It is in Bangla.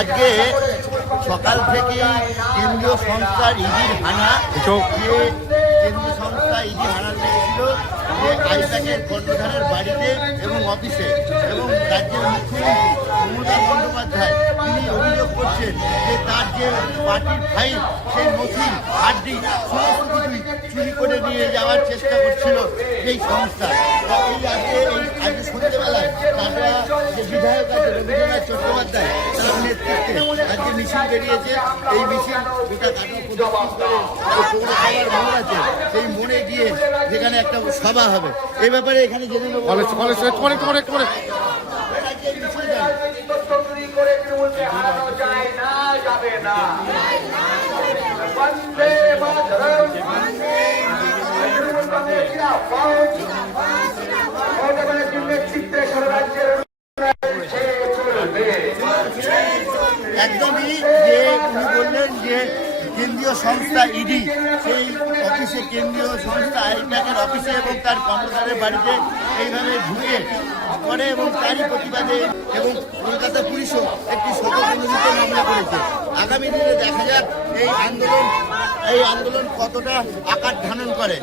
আজকে সকাল থেকে কেন্দ্রীয় সংস্থার ইডির হানা, কেন্দ্রীয় সংস্থা ইডি হানা লেগেছিল যে আইপ্যাকের কর্ণধারের বাড়িতে এবং অফিসে, এবং রাজ্যের মুখ্যমন্ত্রী মমতা বন্দ্যোপাধ্যায় তিনি অভিযোগ করছেন যে তার যে পার্টির ফাইল, সেই নথি হার্ডি সমস্ত কিছুই চুরি করে নিয়ে যাওয়ার চেষ্টা করছিল এই সংস্থা। আজকে সন্ধ্যেবেলায় তারা যে বিধায়ক আছে রবীন্দ্রনাথ চট্টোপাধ্যায়, তার নেতৃত্বে আজকে মিছিল বেরিয়েছে। এই মিছিল গোটা পৌরসভার মোড় আছে, সেই মোড়ে গিয়ে যেখানে একটা সভা হবে, এই ব্যাপারে এখানে জেনে নেব। একদমই যে উনি বললেন যে কেন্দ্রীয় সংস্থা ইডি সেই অফিসে, কেন্দ্রীয় সংস্থা আইপ্যাকের অফিসে এবং তার কর্মচারের বাড়িতে এইভাবে ঢুকে করে এবং তারই প্রতিবাদে এবং কলকাতা পুলিশও একটি স্বতঃপ্রণোদিত মামলা করেছে। আগামী দিনে দেখা যাক এই আন্দোলন কতটা আকার ধারণ করে।